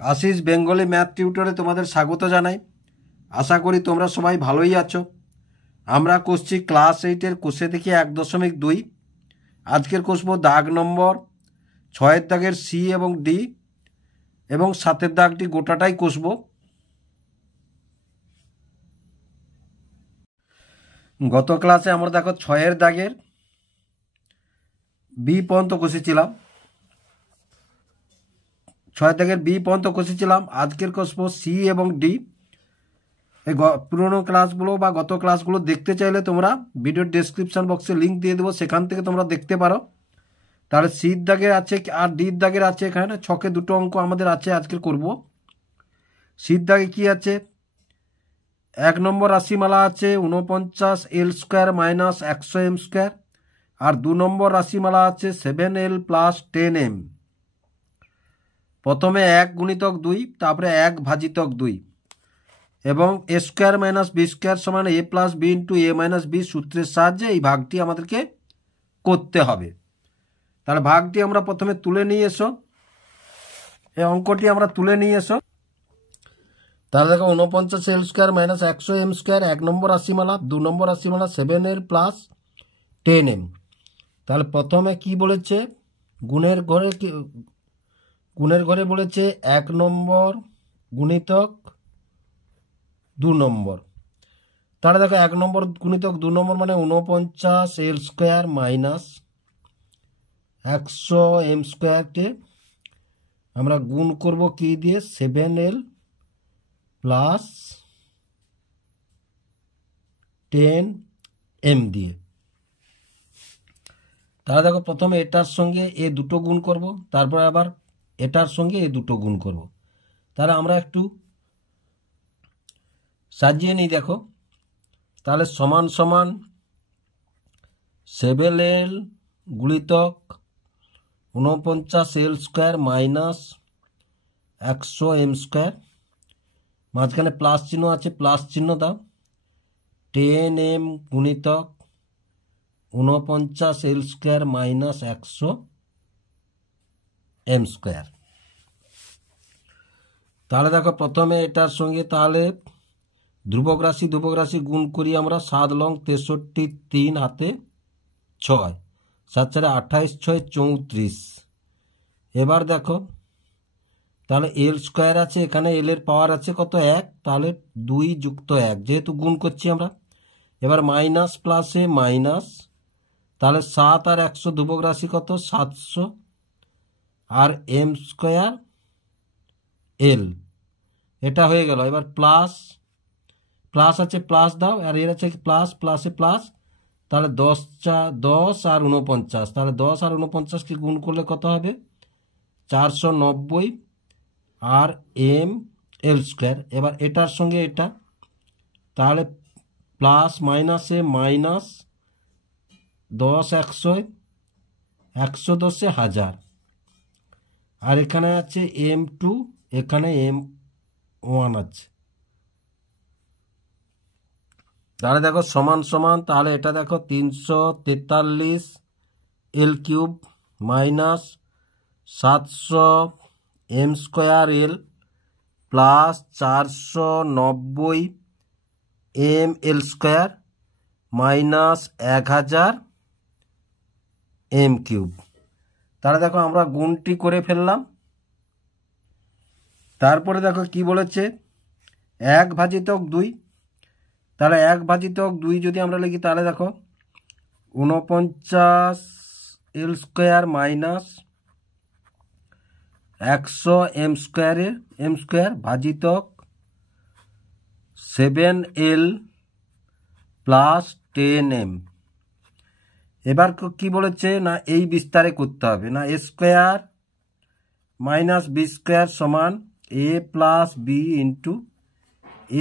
Ashis Bengali math টিউটরে তোমাদের স্বাগত জানাই। আশা করি তোমরা সবাই ভালোই আছো। আমরা করছি ক্লাস 8-এর কোষে দেখি 1.2। আজকের কষবো দাগ নম্বর 6-এর দাগের সি এবং ডি এবং 7-এর দাগটি গোটাটাই কষবো। গত ক্লাসে আমরা দেখো 6-এর দাগের বি পর্যন্ত কষেছিলাম, 6 দাগের বি পর্যন্ত কষেছিলাম। আজকের কষবো সি এবং ডি। এই পুরোনো ক্লাসগুলো বা গত ক্লাসগুলো দেখতে চাইলে তোমরা ভিডিওর ডেসক্রিপশন বক্সে লিঙ্ক দিয়ে দেবো, সেখান থেকে তোমরা দেখতে পারো। তাহলে সির দাগের আছে আর ডির দাগের আছে, এখানে ছকে দুটো অঙ্ক আমাদের আছে আজকে করব। সির দাগে কি আছে? 1 নম্বর রাশিমালা আছে 49 L² মাইনাস 100 M², আর 2 নম্বর রাশিমালা আছে 7L প্লাস 10M। প্রথমে 1 গুণিতক 2, তারপরে 1 ভাজিতক 2 এবং A² মাইনাস B² সমান A plus B into A minus B সূত্রের সাহায্যে এই ভাগটি আমাদেরকে করতে হবে। তাহলে ভাগটি আমরা প্রথমে তুলে নিয়ে এসো, এই অঙ্কটি আমরা তুলে নিয়ে এসো। তাহলে দেখো 49 L² মাইনাস 100 M², 1 নম্বর রাশিমালা, 2 নম্বর রাশিমালা 7L প্লাস 10M। তাহলে প্রথমে কি বলেছে? গুণের ঘরে বলেছে 1 নম্বর গুণিতক 2 নম্বর। তাহলে দেখো 1 নম্বর গুণিতক 2 নম্বর মানে 49 L² মাইনাস 100 M²কে আমরা গুণ করব কি দিয়ে? 7L প্লাস 10M দিয়ে। তাহলে দেখো প্রথমে এটার সঙ্গে এ দুটো গুণ করব, তারপরে আবার এটার সঙ্গে এ দুটো গুণ করব। তাহলে আমরা একটু সাজিয়ে নিই। দেখো তাহলে সমান সমান 7L গুণিতক 49 L² মাইনাস 100 M², মাঝখানে প্লাস চিহ্ন আছে, প্লাস চিহ্ন দাও। 10M গুণিতক 49 L² মাইনাস 100 M²। তাহলে দেখো প্রথমে এটার সঙ্গে তাহলে ধ্রুবক রাশি গুণ করি আমরা। 7 লং 63, 3 হাতে 6, 7 4 28, 6 34। এবার দেখো তাহলে L² আছে, এখানে L এর পাওয়ার আছে কত? 1, তাহলে 2 যুক্ত 1 যেহেতু গুণ করছি আমরা। এবার মাইনাস প্লাসে মাইনাস, তাহলে 7 আর 100 ধ্রুবক রাশি কত? 700, আর M² L এটা হয়ে গেল। এবার প্লাস আছে, প্লাস দাও, আর এর আছে প্লাস প্লাসে প্লাস, তাহলে 10 আর 49, তাহলে 10 আর 49কে গুণ করলে কত হবে? 490 আর ML²। এবার এটার সঙ্গে এটা, তাহলে প্লাস মাইনাসে মাইনাস, 10 100, 100 10 1000, আর এখানে আছে M2, এখানে M1 আছে। তাহলে দেখো সমান সমান, তাহলে এটা দেখো 343 L³ minus 700 M² plus 490 ML² minus 1000 M³। তাহলে দেখো আমরা গুণটি করে ফেললাম। তারপরে দেখো কি বলেছে? 1 ভাজিতক 2, তাহলে 1 ভাজিতক 2 যদি আমরা লিখি, তাহলে দেখো 49 L² মাইনাস 100 M² ভাজিতক 7L প্লাস 10M। এবার কি বলেছে? না এই বিস্তারে করতে হবে, না A² মাইনাস B² সমান A plus B into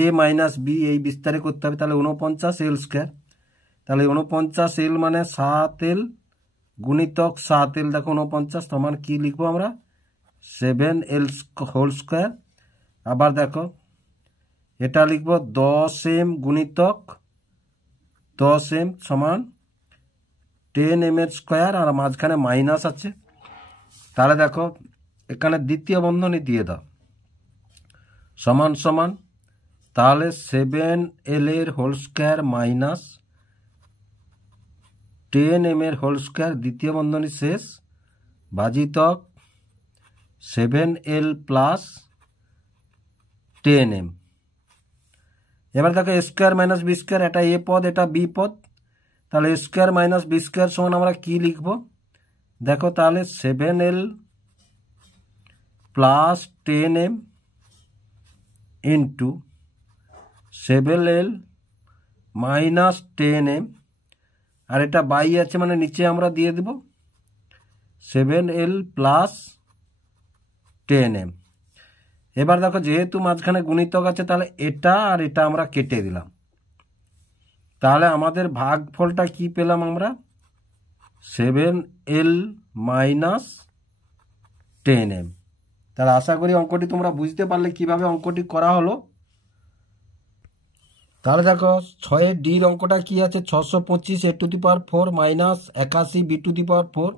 A minus B, এই বিস্তারে করতে হবে। তাহলে 49 L², তাহলে 49 L মানে 7L গুণিতক 7L, দেখো 49 সমান কি লিখবো আমরা? 7L²। আবার দেখো এটা লিখবো 10M গুণিতক 10M সমান 10M², আর মাঝখানে মাইনাস আছে। তাহলে দেখো এখানে দ্বিতীয় বন্ধনী দিয়ে দাও। সমান সমান তাহলে 7l এর হোল স্কোয়ার মাইনাস 10m এর হোল স্কোয়ার দ্বিতীয় বন্ধনী শেষ ভাজিতক 7l প্লাস 10m। এবার দেখো এ স্কোয়ার মাইনাস বি স্কোয়ার, এটা এ পদ এটা বি পদ, তাহলে A square minus B square সমান আমরা কি লিখব? দেখো তাহলে 7l plus 10m into 7l minus 10m, আর এটা বাই আছে মানে নিচে আমরা দিয়ে দেব 7l প্লাস 10m। এবার দেখো যেহেতু মাঝখানে গুণিতক আছে তাহলে এটা আর এটা আমরা কেটে দিলাম, তাহলে আমাদের ভাগফলটা কি পেলাম আমরা? 7l minus 10m। তাহলে আশা করি অঙ্কটি তোমরা বুঝতে পারলে কিভাবে অঙ্কটি করা হলো। তাহলে দেখো 6 ডির অঙ্কটা কি আছে? 625 a to the power 4 minus 81 b to the power 4।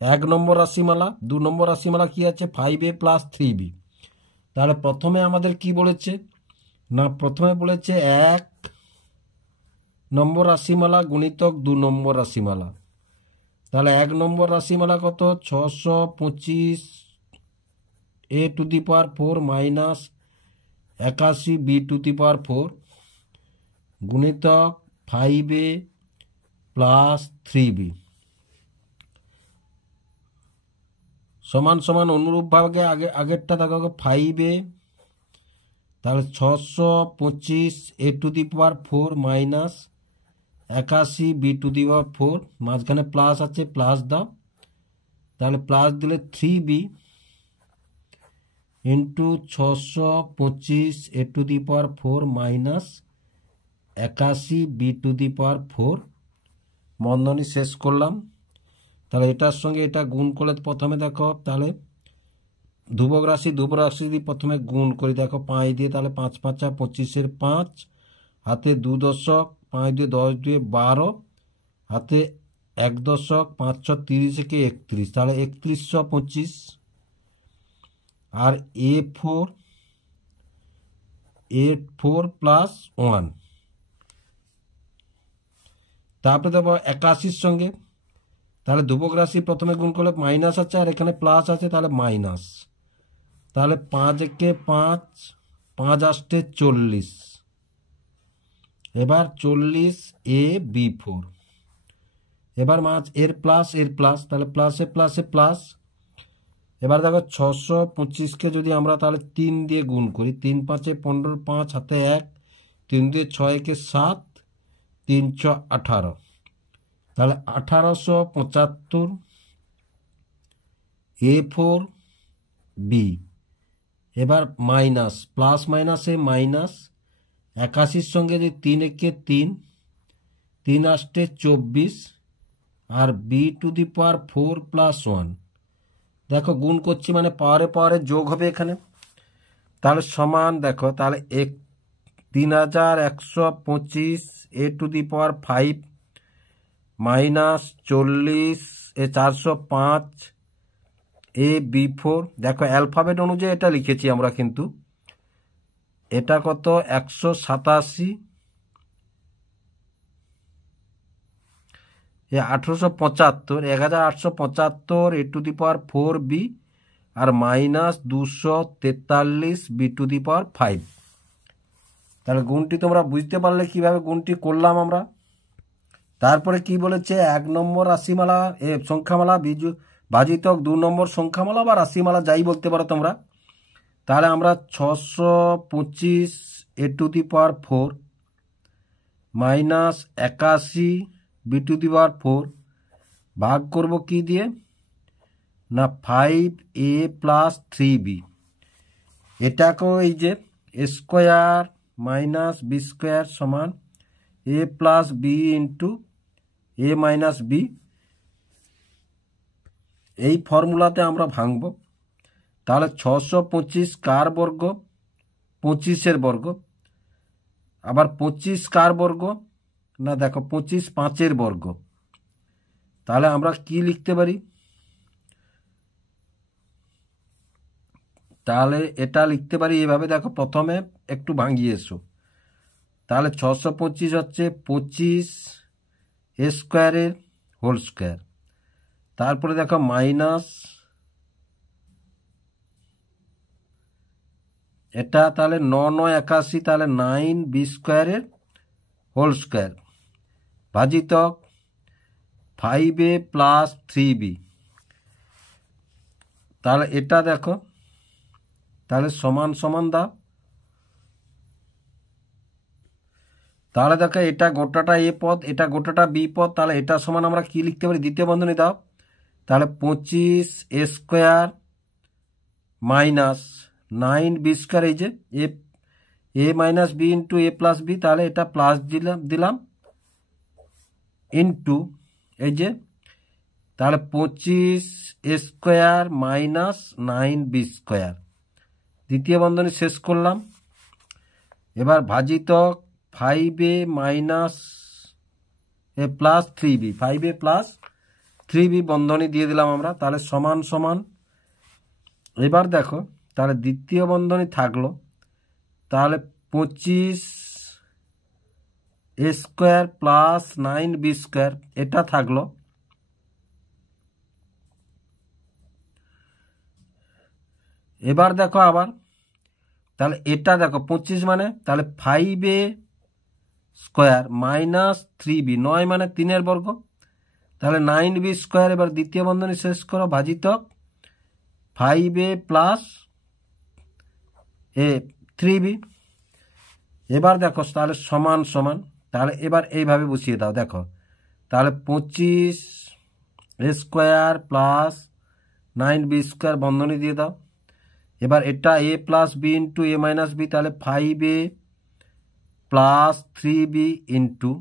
1 number রাশিমালা। 2 নম্বর রাশিমালা কি আছে? 5a plus 3b। তাহলে প্রথমে আমাদের কি বলেছে না, প্রথমে বলেছে 1 নম্বর রাশিমালা গুণিতক 2 নম্বর রাশিমালা। তাহলে 1 নম্বর রাশিমালা কত? 625 a to the power 4 minus 81 b to the power 4 গুণিতক 5a প্লাস 3b সমান সমান অনুরূপভাবে আগেরটা দেখো 5a, তাহলে 625 a to the power 4 minus 81 b to the power 4, মাঝখানে প্লাস আছে প্লাস দাও, তাহলে প্লাস দিলে 3b into 625 a to the power 4 minus 81 b to the power 4 বন্ধনী শেষ করলাম। তাহলে এটার সঙ্গে এটা গুণ করলে প্রথমে দেখো তাহলে ধ্রুবক রাশি দিয়ে প্রথমে গুণ করি, দেখো 5 দিয়ে, তাহলে 5 5 25-এর 5, হাতে 2 দশক, 5 দিয়ে 10 দিয়ে 12, হাতে 1 দশক, 5 6 30 থেকে 31, তাহলে 3125। আর A4 প্লাস 1, তারপরে দেখো 81-র সঙ্গে তাহলে ধ্রুবক রাশি প্রথমে গুণ করলে মাইনাস আছে আর এখানে প্লাস আছে, তাহলে মাইনাস, তাহলে 5 একে 5, 5 আসতে 40, এবার 40 AB4, এবার এর প্লাস তাহলে প্লাসে প্লাসে প্লাস। এবার দেখো 625-কে যদি আমরা তাহলে 3 দিয়ে গুণ করি, 3 5 15, 5 হাতে 1, 3 দিয়ে 6 একে 7, 3 6 18, তাহলে 1875 A4B। এবার মাইনাস, প্লাস মাইনাসে মাইনাস, 81-র সঙ্গে যদি 3 একে 3, 3 আসতে 24, আর b to the power 4 plus 1, দেখো গুণ করছি মানে পাওয়ারে যোগ হবে এখানে, তাহলে সমান দেখো তাহলে 3125 a to the power 5 minus 40 405 AB4। দেখো অ্যালফাবেট অনুযায়ী এটা লিখেছি আমরা, কিন্তু এটা কত 187 1875 1875 a to the power 4b আর minus 243 b to the power 5। তাহলে গুণটি তোমরা বুঝতে পারলে কিভাবে গুণটি করলাম আমরা। তারপরে কি বলেছে? 1 নম্বর রাশিমালা সংখ্যামালা ভাজিতক 2 নম্বর সংখ্যামালা বা রাশিমালা যাই বলতে পারো তোমরা। তাহলে আমরা 625 a to the power 4 minus 81 b to the power 4 ভাগ করব কি দিয়ে না 5a প্লাস 3b। এটাকেও এই যে a square minus B square সমান a plus B into a minus B, এই ফর্মুলাতে আমরা ভাঙব। তাহলে 625 কার বর্গ? 25-এর বর্গ। আবার 25 কার বর্গ? না দেখো 25 5-এর বর্গ। তাহলে আমরা কি লিখতে পারি? তাহলে এটা লিখতে পারি এভাবে, দেখো প্রথমে একটু ভাঙিয়ে এসো। তাহলে 625 হচ্ছে 25 স্কোয়ারের হোল স্কোয়ার, তারপরে দেখো মাইনাস এটা, তাহলে 9 9 81, তাহলে 9b স্কোয়ারের হোল স্কোয়ার ভাজিতক 5a প্লাস 3b। তাহলে এটা দেখো, তাহলে সমান সমান দাও। তাহলে দেখো এটা গোটাটা এ পদ, এটা গোটাটা বি পদ, তাহলে এটা সমান আমরা কি লিখতে পারি, দ্বিতীয় বন্ধনী দাও। তাহলে 25 স্কোয়ার মাইনাস 9b স্কোয়ার, এই যে এ মাইনাস বি ইন্টু এ প্লাস বি, তাহলে এটা প্লাস দিলাম ইন্টু এই যে, তাহলে 25 স্কোয়ার মাইনাস 9b স্কোয়ার, দ্বিতীয় বন্ধনী শেষ করলাম। এবার ভাজিতক 5a minus A plus 3b, 5a plus 3b বন্ধনী দিয়ে দিলাম আমরা, তাহলে সমান সমান। এবার দেখো তাহলে দ্বিতীয় বন্ধনী থাকলো, তাহলে 25 স্কোয়ার প্লাস 9b স্কোয়ার এটা থাকলো। এবার দেখো আবার, তাহলে এটা দেখো 25 মানে, তাহলে 5a স্কোয়ার মাইনাস 3b, 9 মানে 3 বর্গ, তাহলে 9b স্কোয়ার। এবার দ্বিতীয় বন্ধনী শেষ করো, ভাজিতক 5a প্লাস 3b। এবার দেখো তাহলে সমান সমান, তাহলে এবার এইভাবে বসিয়ে দাও। দেখো তাহলে 25 স্কোয়ার প্লাস 9b স্কোয়ার বন্ধনী দিয়ে দাও। এবার এটা a plus B into A minus B, তাহলে 5a plus 3b into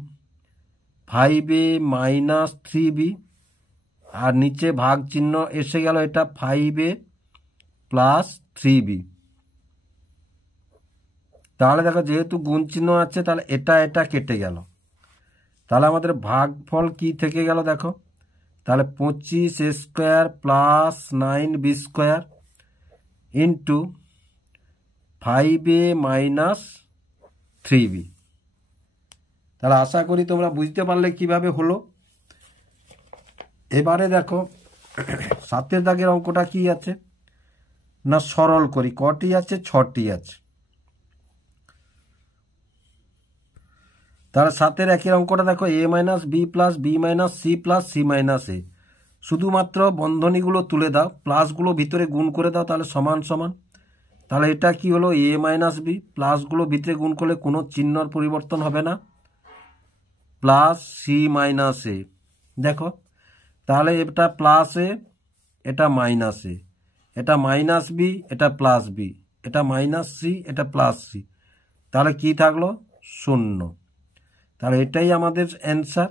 5a minus 3b, আর নিচে ভাগ চিহ্ন এসে গেল, এটা 5a প্লাস 3b। তাহলে দেখো যেহেতু গুণ চিহ্ন আছে, তাহলে এটা কেটে গেল, তাহলে আমাদের ভাগফল কি থেকে গেল দেখো, তাহলে 25 square plus 9b square into 5a minus 3b। তাহলে আশা করি তোমরা বুঝতে পারলে কিভাবে হলো। এবারে দেখো 7 দাগের অঙ্কটা কি আছে না, সরল করি। কটি আছে, 6টি আছে। তাহলে 7 একের অঙ্কটা দেখো, a minus B plus B minus C plus C minus A, শুধুমাত্র বন্ধনীগুলো তুলে দাও, প্লাসগুলো ভিতরে গুণ করে দাও, তাহলে সমান সমান। তাহলে এটা কি হলো, এ মাইনাস বি, প্লাসগুলো ভিতরে গুণ করলে কোনো চিহ্নর পরিবর্তন হবে না, প্লাস সি মাইনাস এ। দেখো তাহলে এটা প্লাস এ, এটা মাইনাস এ, এটা মাইনাস বি, এটা প্লাস বি, এটা মাইনাস সি, এটা প্লাস সি, তাহলে কি থাকলো, 0। তাহলে এটাই আমাদের অ্যান্সার।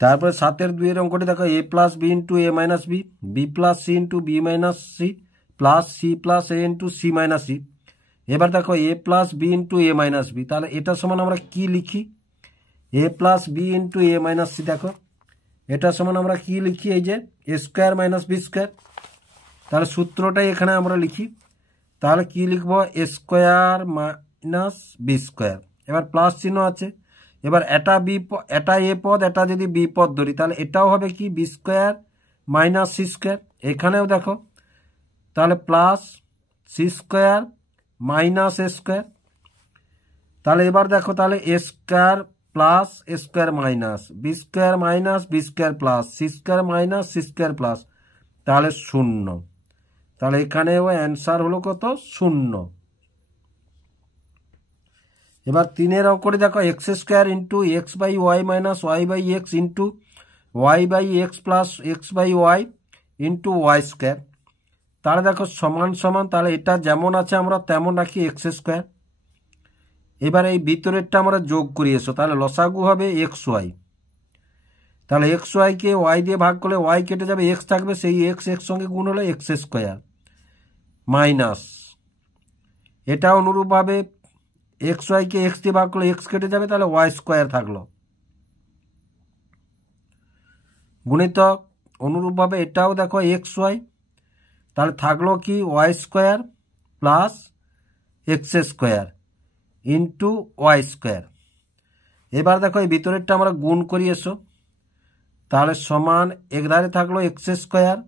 তারপরে 7 2 অঙ্কটি দেখো, A plus B into A minus B, B plus C into B minus C plus C plus A into C minus C. এবার দেখো A plus B into A minus B, তাহলে এটা সমান আমরা কি লিখি, A plus B into A minus C. দেখো এটা সমান আমরা কি লিখি, এই যে A square minus B square, তাহলে সূত্রটাই এখানে আমরা লিখি। তাহলে কি লিখবো, এ স্কোয়ার মাইনাস বি স্কোয়ার, এবার প্লাস চিহ্ন আছে। এবার এটা এ পদ, এটা যদি বি পদ ধরি, তাহলে এটাও হবে কি, B square minus C square. এখানেও দেখো তাহলে plus C square minus A square. তাহলে এবার দেখো, তাহলে A square plus A square minus B square minus B square plus C square minus C square plus, তাহলে 0। তাহলে এখানেও অ্যান্সার হলো কত, 0। এবার 3 অঙ্কটি দেখো, X square into X by Y minus Y by X into Y by X plus X by Y into Y square. তাহলে দেখো সমান সমান, তাহলে এটা যেমন আছে আমরা তেমন রাখি, এক্স স্কোয়ার। এবার এই ভিতরেরটা আমরা যোগ করি এসো, তাহলে লসাগু হবে এক্স ওয়াই। তাহলে এক্স ওয়াইকে ওয়াই দিয়ে ভাগ করলে ওয়াই কেটে যাবে, এক্স থাকবে, সেই এক্স এক্স সঙ্গে গুণ হলে এক্স স্কোয়ার মাইনাস, এটা অনুরূপভাবে এক্স ওয়াইকে এক্স দিয়ে ভাগ করলে এক্স কেটে যাবে, তাহলে ওয়াই স্কোয়ার থাকলো, গুণিতক অনুরূপভাবে এটাও দেখো এক্স ওয়াই, তাহলে থাকলো কি Y square plus X square into Y square. এবার দেখো এই ভিতরেরটা আমরা গুণ করি এসো, তাহলে সমান একধারে থাকলো এক্স স্কোয়ার,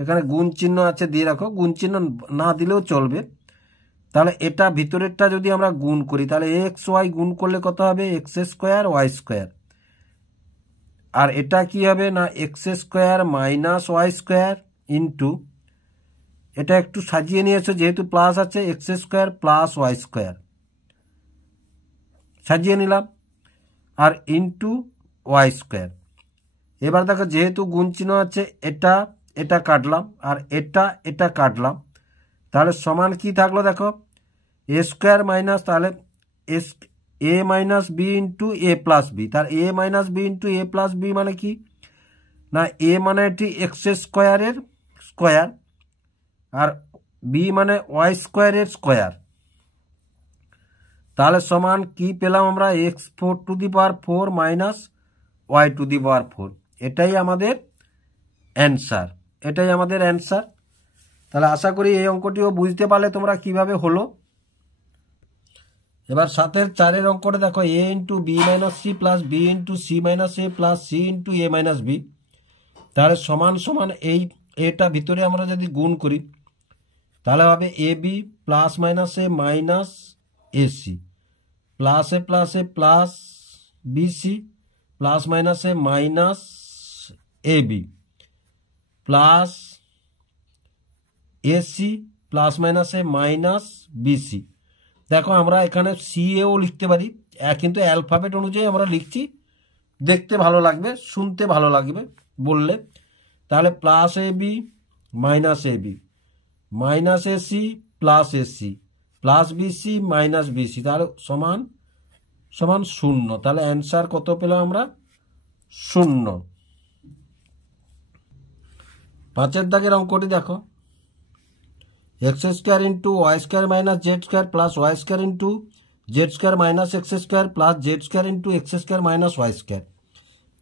এখানে গুণ চিহ্ন আছে দিয়ে রাখো, গুণ চিহ্ন না দিলেও চলবে। তাহলে এটা ভিতরেরটা যদি আমরা গুণ করি তাহলে এক্স ওয়াই গুণ করলে কত হবে এক্স স্কোয়ার ওয়াই স্কোয়ার, আর এটা কি হবে না X square minus Y square into, এটা একটু সাজিয়ে নিয়েছো যেহেতু প্লাস আছে, X square plus Y square সাজিয়ে নিলাম, আর ইন্টু ওয়াই স্কোয়ার। এবার দেখো যেহেতু গুণ চিহ্ন আছে এটা এটা কাটলাম আর এটা কাটলাম, তাহলে সমান কি থাকলো দেখো এ স্কোয়ার মাইনাস, তাহলে এ মাইনাস বি ইন্টু এ প্লাস বি, তার এ মাইনাস বি ইন্টু এ প্লাস বি মানে কি না এ মানে এটি এক্স স্কোয়ারের স্কোয়ার আর বি মানে ওয়াই স্কোয়ারের স্কোয়ার, তাহলে সমান কি পেলাম আমরা এক্স 4 মাইনাস ওয়াই 4। এটাই আমাদের অ্যান্সার, এটাই আমাদের অ্যান্সার। তাহলে আশা করি এই অঙ্কটিও বুঝতে পারলে তোমরা কিভাবে হলো। এবার 7-এর 4-এর অঙ্কটা দেখো A into B minus C plus B into C minus A plus C into A minus B, তাহলে সমান সমান এই এটা ভিতরে আমরা যদি গুণ করি তাহলে হবে A B plus minus A minus A C plus A plus B C plus minus A minus A B plus A C plus minus A minus B C. দেখো আমরা এখানে সি এও লিখতে পারি, কিন্তু অ্যালফাবেট অনুযায়ী আমরা লিখছি, দেখতে ভালো লাগবে শুনতে ভালো লাগবে বললে। তাহলে plus A B minus A B minus A C plus B C minus B C, তাহলে সমান সমান 0। তাহলে অ্যান্সার কত পেলাম আমরা 0। 5-এর দাগের অঙ্কটি দেখো X square into Y square minus Z square plus Y square into Z square minus X square plus Z square into X square minus Y square,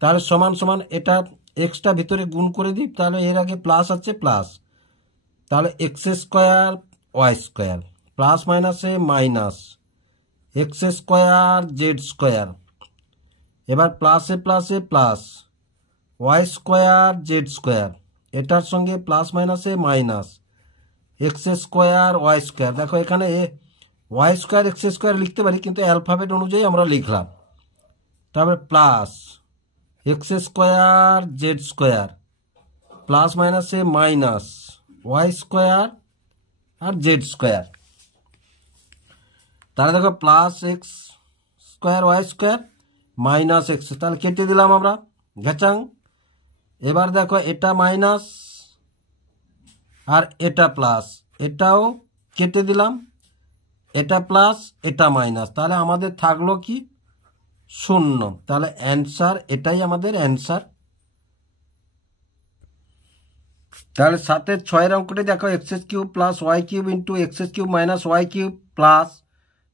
তাহলে সমান সমান এটা এক্সটা ভিতরে গুণ করে দিই, তাহলে এর আগে প্লাস আছে প্লাস, তাহলে X square Y square plus মাইনাসে minus X square Z square, এবার প্লাসে plus Y square Z square, এটার সঙ্গে প্লাস মাইনাসে minus X square Y square. দেখো এখানে ওয়াই স্কোয়ার এক্স স্কোয়ার লিখতে পারি কিন্তু অ্যালফাবেট অনুযায়ী আমরা লিখলাম, তারপরে plus X square Z square plus মাইনাসে মাইনাস ওয়াই স্কোয়ার আর জেড স্কোয়ার, তাহলে দেখো plus X square Y square minus X, তাহলে কেটে দিলাম আমরা ঘেচাং। এবার দেখো এটা মাইনাস আর এটা প্লাস, এটাও কেটে দিলাম, এটা প্লাস এটা মাইনাস, তাহলে আমাদের থাকলো কি 0। তাহলে অ্যান্সার এটাই আমাদের অ্যান্সার। তাহলে 7-এর 6-এর অঙ্কটি দেখো X cube plus Y cube into X cube minus Y cube plus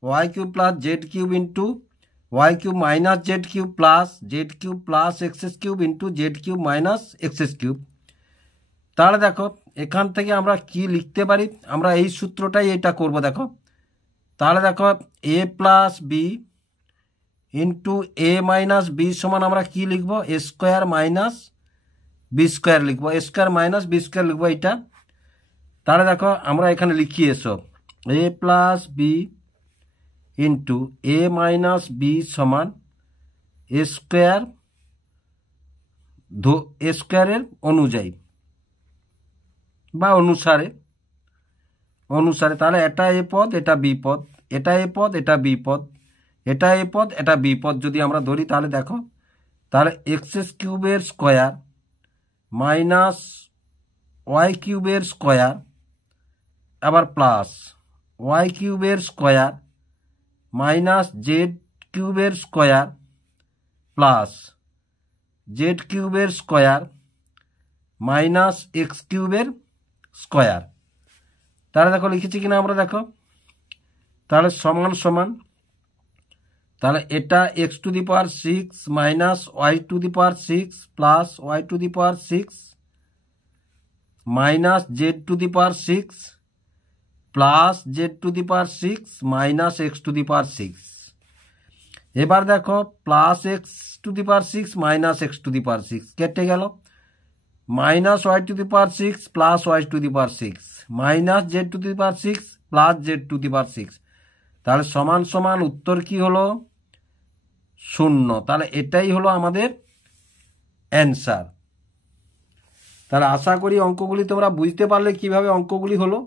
Y cube plus Z cube into Y cube minus Z cube plus X cube into Z cube minus X cube. তাহলে দেখো এখান থেকে আমরা কি লিখতে পারি, আমরা এই সূত্রটাই এটা করব দেখো। তাহলে দেখো A plus B into A minus B সমান আমরা কি লিখবো এ স্কোয়ার মাইনাস বি স্কোয়ার লিখবো, এ স্কোয়ার মাইনাস বি স্কোয়ার লিখবো এইটা। তাহলে দেখো আমরা এখানে লিখি এসো এ plus B into A minus B সমান এ স্কোয়ারের অনুযায়ী বা অনুসারে, তাহলে এটা এ পদ এটা বি পদ, এটা এ পদ এটা বি পদ, এটা এ পদ এটা বি পদ যদি আমরা ধরি, তাহলে দেখো তাহলে এক্স কিউবের স্কোয়ার মাইনাস ওয়াই কিউবের স্কোয়ার আবার প্লাস ওয়াই কিউবের স্কোয়ার মাইনাস জেড কিউবের স্কোয়ার প্লাস জেড কিউবের স্কোয়ার মাইনাস এক্স কিউবের স্কোয়ার। তাহলে দেখো লিখেছি কিনা আমরা দেখো, তাহলে সমান সমান তাহলে এটা X to the power 6 minus Y to the power 6 plus Y to the power 6 minus Z to the power 6 plus Z to the power 6 minus X to the power 6। এবার দেখো plus X to the power 6 minus X to the power 6 কেটে গেল, minus Y to the power 6 plus Y to the power 6 minus Z to the power 6 plus Z to the power 6। তাহলে সমান সমান উত্তর কি হলো? 0। তাহলে এটাই হলো আমাদের অ্যান্সার। তাহলে আশা করি অঙ্কগুলি তোমরা বুঝতে পারলে কিভাবে অঙ্কগুলি হলো।